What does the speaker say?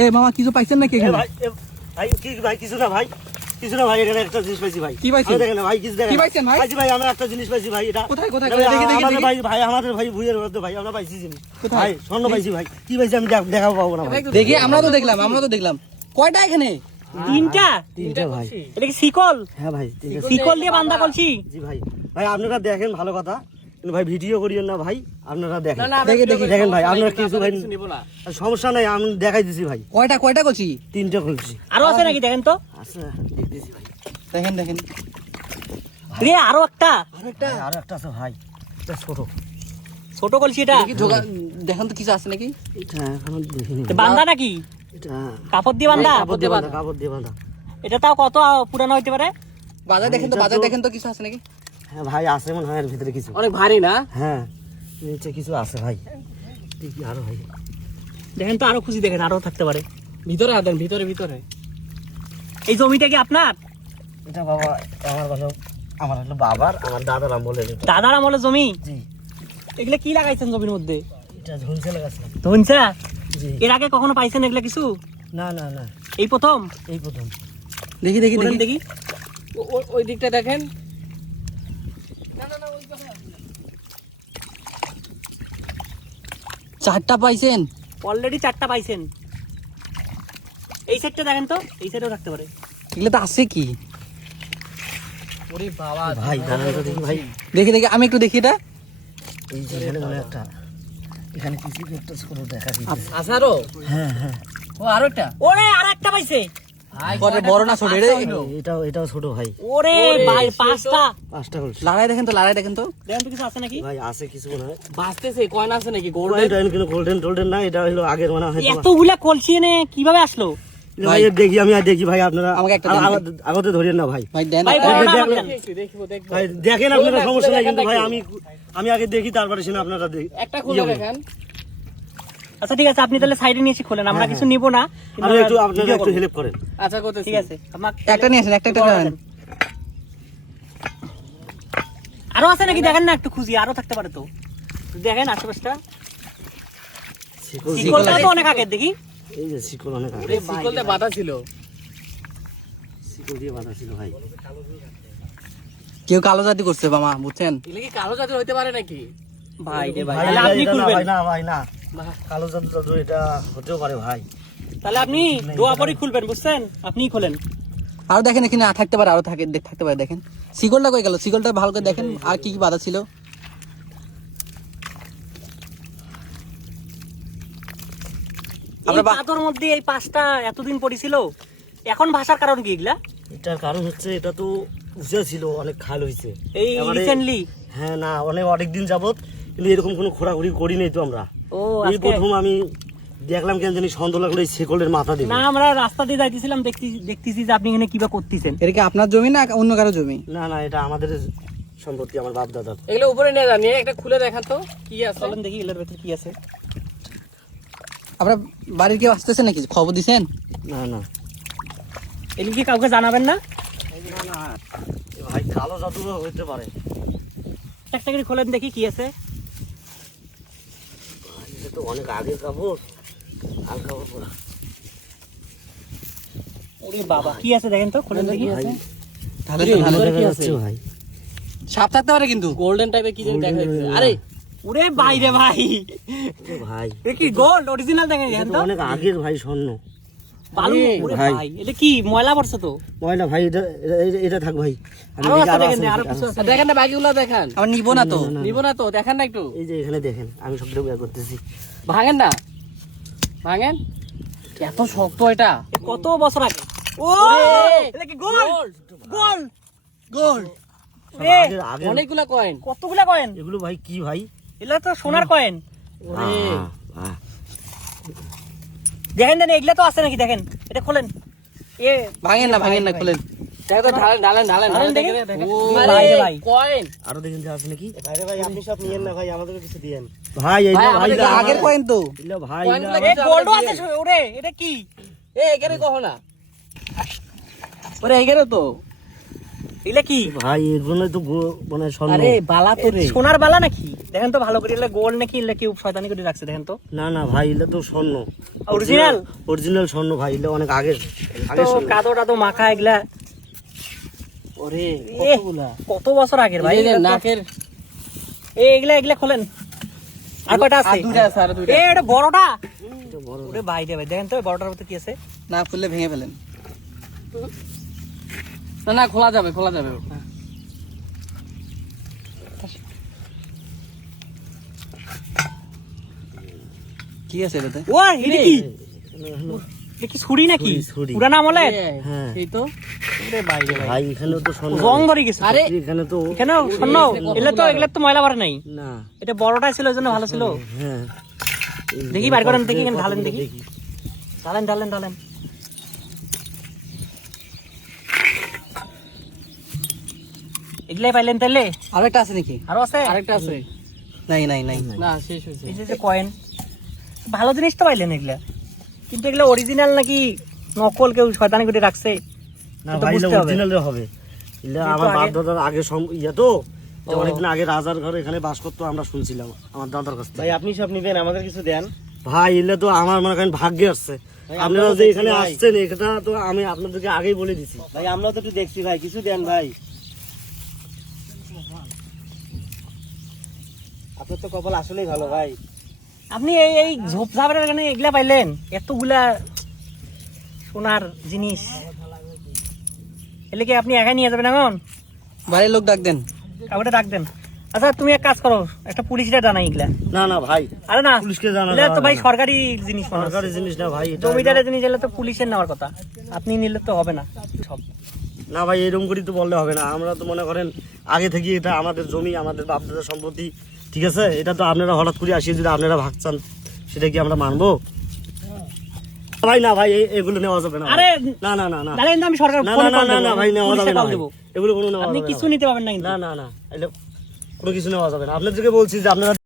এ মামা কিছু পাইছেন নাকি এখানে? ভাই কিছু না ভাই, কিছু না ভাই, এখানে একটা জিনিস পাইছি ভাই। কি পাইছেন? দেখেন না ভাই, কিছু দেখেন। কি পাইছেন ভাই? পাইছি ভাই, আমরা একটা জিনিস পাইছি ভাই। এটা কোথায় কোথায় ভাই, দেখি দেখি আমাদের দেখি। ভাই, ভাই আমাদের ভাই ভুইয়ের মধ্যে ভাই আমরা পাইছি জিনিস। কোথায়? ভাই স্বর্ণ পাইছি ভাই। কি পাইছি আমি দেখাবো পাবো না ভাই। দেখি আমরা তো দেখলাম কয়টা এখানে? তিনটা ভাই। এটা কি শিকল? হ্যাঁ ভাই, তিনটা। শিকল দিয়ে বান্ধা কলসি? জি ভাই। ভাই আপনারা দেখেন, ভালো কথা, কিন্তু ভাই ভিডিও করিয়েন না ভাই, আপনারা দেখেন। দেখি দেখি দেখেন ভাই, আপনারা কিছু ভাই সমস্যা নাই, আমি দেখাই দিছি ভাই। কয়টা করছি? তিনটা খুলছি। আরো আছে নাকি দেখেন তো? আচ্ছা দেখতেছি ভাই। দেখেন রে আরো একটা ভাই, আরো একটা আছে ভাই, এটা ছোট। ছোট কলসি এটা দেখি দেখেন তো কিছু আছে নাকি? এটা এখনো দেখিনি। এটা বান্ধা নাকি? এটা কাপড় দিয়ে বান্ধা? কাপড় দিয়ে বাঁধা, কাপড় দিয়ে বাঁধা। এটা তাও কত পুরানো হইতে পারে? বাজার দেখেন তো কিছু আছে নাকি? হ্যাঁ ভাই, আছে মনে হয় এর ভিতরে কিছু। অনেক ভারী না? হ্যাঁ নিচে কিছু আছে ভাই, দেখি আরো ভাই। দেখেন তো, আরো খুশি দেখেন, আরো থাকতে পারে। ভিতরে আদেন, ভিতরে এই জমিটা কি আপনার? এটা বাবা আমার বাসা, আমার হলো বাবার, আমার দাদার আমলে এটা। দাদার আমলের জমি? জি। এগুলা কি লাগাইছেন জমির মধ্যে? এটা ঝুনছে লাগাছিলাম। ধনসা? জি। এর আগে কখনো পাইছেন এগুলা কিছু? না না না, এই প্রথম? এই প্রথম। দেখি বলেন দেখি। ওই দিকটা দেখেন। চারটা পাইছেন? অলরেডি 4টা পাইছেন। এই সাইডটা দেখেন তো, এই সাইডেও থাকতে পারে। এগুলো তো আছে কি? ওরে বাবা ভাই দাঁড়ান তো দেখি ভাই। দেখি আমি একটু দেখি এটা। এই যে এখানে মনে একটা, এখানে কিছু একটা ছোট দেখা যাচ্ছে। আসারো? হ্যাঁ হ্যাঁ। ও আরো একটা? ওরে আরেকটা পাইছে। বড় না ছোট? এটাও ছোট ভাই। ওরে ভাই, 5টা। পাঁচটা করছি লড়াই দেখেন তো দেখেন তো কিছু আছে নাকি? ভাই। আছে কিছু মনে হয়। বাঁচতেছে, কয়েন আছে নাকি? কিন্তু গোল্ডেন টোল্ডেন না, এটা হলো আগের মনে হয়। এতগুলা কলসি এনে কিভাবে আসলো? ভাই দেখি, আমি আর দেখি ভাই, আপনারা আমাকে একটা দেন ভাই। আগতে ধরিয়েন না ভাই। ভাই দেন। ভাই, বড় না আমাকে দেন। ভাই দেখেন, আপনারা সমস্যা নাই, কিন্তু ভাই আমি আগে দেখি, তারপরে শুনে আপনারা দেখি। একটা খুলে দেখেন। আচ্ছা ঠিক আছে, আপনি তাহলে সাইডে নিয়ে এসে খোলেন, আমরা কিছু নিব না, কিন্তু আপনি একটু, আমরা আপনারা video একটু করব। হেল্প করেন। আচ্ছা করতেছি। ঠিক আছে, আমাকে একটা নিয়ে আসেন, একটা নেন। আরো আছে নাকি দেখেন না, একটু খুঁজি, আরো থাকতে পারে তো। দেখেন আশেপাশটা। শিকল, শিকলটা তো অনেক আগের দেখি। এই যে শিকল অনেক আগে। শিকলতে বাঁধা ছিল। শিকল দিয়ে বাঁধা ছিল ভাই। কেউ কালো জাতি করছে মামা, বুঝছেন? এগুলো কি কালো জাতির হইতে পারে নাকি? ভাই রে ভাই, ভাই তাহলে আপনি এটা না খুলবেন। ভাই, না ভাই না, কালো জাদু এটা হতেও পারে ভাই। তাহলে আপনি দোয়া পরে খুলবেন, বুঝছেন? আপনিই খোলেন। আরো দেখেন, এখানে থাকতে পারে, আরো থাকতে পারে। দেখেন শিকলটা কই গেল? শিকলটা ভালো করে দেখেন, আর কি কি বাধা ছিল। এই পাথর মধ্যে এই 5টা এতদিন পড়েছিল, এখন ভাষার কারণ কি এগুলা? এটার কারণ হচ্ছে, এটা তো উঁচা ছিল, অনেক খাল হয়েছে এই রিসেন্টলি? হ্যাঁ না, অনেক দিন যাবত, কিন্তু এরকম কোনো ঘোরাঘুরি করি নাই তো আমরা। ও এই আজকে প্রথম আমি দেখলাম, কেন জানি সন্দেহ লাগলো এই শিকলের মাথা দিয়ে। না, আমরা রাস্তা দিয়ে যাইতেছিলাম, দেখতেছি যে আপনি এখানে কিবা করতেছেন। এটা কি আপনার জমি না অন্য কারো জমি? না না, এটা আমাদের সম্পত্তি, আমার বাপ দাদার। এগুলো উপরে নিয়ে যান, একটা খুলে দেখান তো কি আছে। চলেন দেখি এগুলোর ভেতরে কি আছে। আপনার বাড়ির কেউ আসতেছে নাকি? খবর দিছেন? না না এগুলো কি কাউকে জানাবেন না? এ ভাই, কালো জাদু হইতে পারে। একটা করে খোলেন দেখি কি আছে। এটা তো অনেক আগের কাপড়, হাল কাপড় পরা। ওরে বাবা, কি আছে দেখেন তো, খোলেন দেখি। ভাই তাহলে দেখা যাচ্ছে ভাই। সাপ থাকতে পারে কিন্তু, গোল্ডেন টাইপের কি যেন দেখা যাচ্ছে। আরে ওরে ভাই রে ভাই, এ ভাই এ কি গোল্ড অরিজিনাল দেখেন এটা দেখেন তো তো। অনেক আগের ভাই, স্বর্ণ। বালু, ওরে ভাই। ভাই, এটা কি ময়লা পড়ছে তো। ময়না ভাই, এটা থাক ভাই। আমি আরো দেখি আছে আরো দেখেন, আছে আরো নাকি, কিছু আরো আছে। আছে। দেখেন না বাকিগুলো দেখেন। আমার নিব না তো, না, নিব না তো, দেখেন না একটু। এই যে এখানে দেখেন, আমি সবটা বের করতেছি। ভাঙেন না, ভাঙেন। এত শক্ত এটা। এ কত বছর আগে। ও এটা কি গোল্ড? Gold gold. এ আগের অনেকগুলা কয়েন। কতগুলা কয়েন? এগুলো ভাই কি ভাই? এগুলা তো সোনার কয়েন। বাহ, দেখেন দেন, এগুলা তো আছে নাকি দেখেন, এটা খোলেন। এ ভাঙেন না, খুলেন। দেখো তো, ঢালেন ঢালেন দেখি। ও আরে ভাই ভাই, কয়েন। আরো দেখেন যে আছে নাকি। ভাই ভাই, আপনি সব নিয়েন না ভাই, আমাদেরকে কিছু দিয়েন ভাই। এই ভাই যে ভাই, আমাদের আগের কয়েন তো। এগুলো ভাই, কয়েনগুলো এ গোল্ড আছে ওরে, এটা কি? এ এখানে কখনো না। ওরে এখানে তো। এগুলা কি? ভাই এগুলো তো মানে স্বর্ণ। আরে বালা তো রে। সোনার বালা নাকি? দেখেন তো ভালো করে এলে গোল নাকি এলে কেউ শয়তানি করে রাখছে দেখেন তো। না না ভাই এটা তো স্বর্ণ, অরিজিনাল অরিজিনাল স্বর্ণ ভাই, এটা অনেক আগের তো কাদো টাদো মাখা এগুলা ওরে এ, কত বছর আগের ভাই এই যে এটা তো- নাকের এগুলা এগুলা খোলেন। আর কয়টা আছে? আর দুইটা আছে, আর দুইটা। এ এটা বড়টা। এটা বড়। ওরে ভাই রে ভাই দেখেন তো বড়টার মধ্যে কি আছে? না খুললে ভেঙে ফেলেন। না না খোলা যাবে, খোলা যাবে। কি আছে এটাতে? ও এটা কি? এটা কি ছুরি নাকি? ছুরি। পুরানা আমলের? হ্যাঁ এই তো ওরে ভাই রে ভাই ভাই এখানেও তো স্বর্ণ, রং ধরে গেছে। আরে এখানে তো এখানে স্বর্ণ এগুলা তো ময়লা ভরে নাই। না। এটা বড়টাই ছিল ওই জন্য ভালো ছিল। হ্যাঁ দেখি বার করেন, দেখি এখানে ঢালেন, দেখি ঢালেন ঢালেন ঢালেন। এগুলাই পাইলেন তাইলে? আরেকটা আছে নাকি? আরো আছে? আরেকটা আছে? নাই নাই নাই, না শেষ হয়েছে। এই যে কয়েন, ভালো জিনিস তো পাইলেন এগুলা, কিন্তু এগুলা অরিজিনাল নাকি নকল কেউ শয়তানি করে রাখছে? না এটা ভাই এটা বুঝতে হবে। অরিজিনাল হবে। এটা কিন্তু আমার বাপ আগে- দাদার আগে ইয়া তো, এটা অনেকদিন আগে রাজার ঘরে এখানে বাস করতো, আমরা শুনছিলাম আমার দাদার কাছ থেকে। ভাই আপনি সব নিবেন, আমাদের কিছু দেন। ভাই এলে তো আমার মনে করেন ভাগ্যে আসছে, আপনারা যে এখানে আসছেন এটা তো আমি আপনাদেরকে আগেই বলে দিছি। ভাই আমরাও তো একটু দেখছি ভাই, কিছু দেন ভাই। আপনার তো কপাল আসলেই ভালো ভাই। আপনি এই এই ঝোপঝাপের এখানে এগুলা পাইলেন, এতগুলা সোনার জিনিস, এলে কি আপনি একাই নিয়ে যাবেন এখন? বাড়ির লোক ডাক দেন। কাউকে ডাক দেন। আচ্ছা তুমি এক কাজ করো, একটা পুলিশরা জানাই এগুলা। না না ভাই আরে না, পুলিশকে জানা এগুলা তো ভাই যাবে না। সরকারি জিনিস, মনে হচ্ছে। সরকারি জিনিস না ভাই, এটা জমিদারের জিনিস এলে তো পুলিশের নেওয়ার কথা, আপনি নিলে তো হবে না সব। না ভাই এরকম করে তো বললে হবে না, আমরা তো মনে করেন আগে থেকে এটা আমাদের জমি, আমাদের বাপ দাদার সম্পত্তি, ঠিক আছে? এটা তো আপনারা হঠাৎ করে আসিয়ে যদি আপনারা ভাগচান সেটা কি আমরা মানবো? ভাই না ভাই এগুলো নেওয়া যাবে না ভাই। আরে না না না না নাহলে কিন্তু আমি সরকার না ফোনে না কল না দেবো, না ভাই নেওয়া পুলিশে যাবে না কল ভাই। দেবো। এগুলো কোনো নেওয়া আপনি যাবে না কিছু ভাই। নিতে পারবেন না কিন্তু। না না না এটা কোনো কিছু নেওয়া যাবে না, আপনাদেরকে বলছি যে আপনারা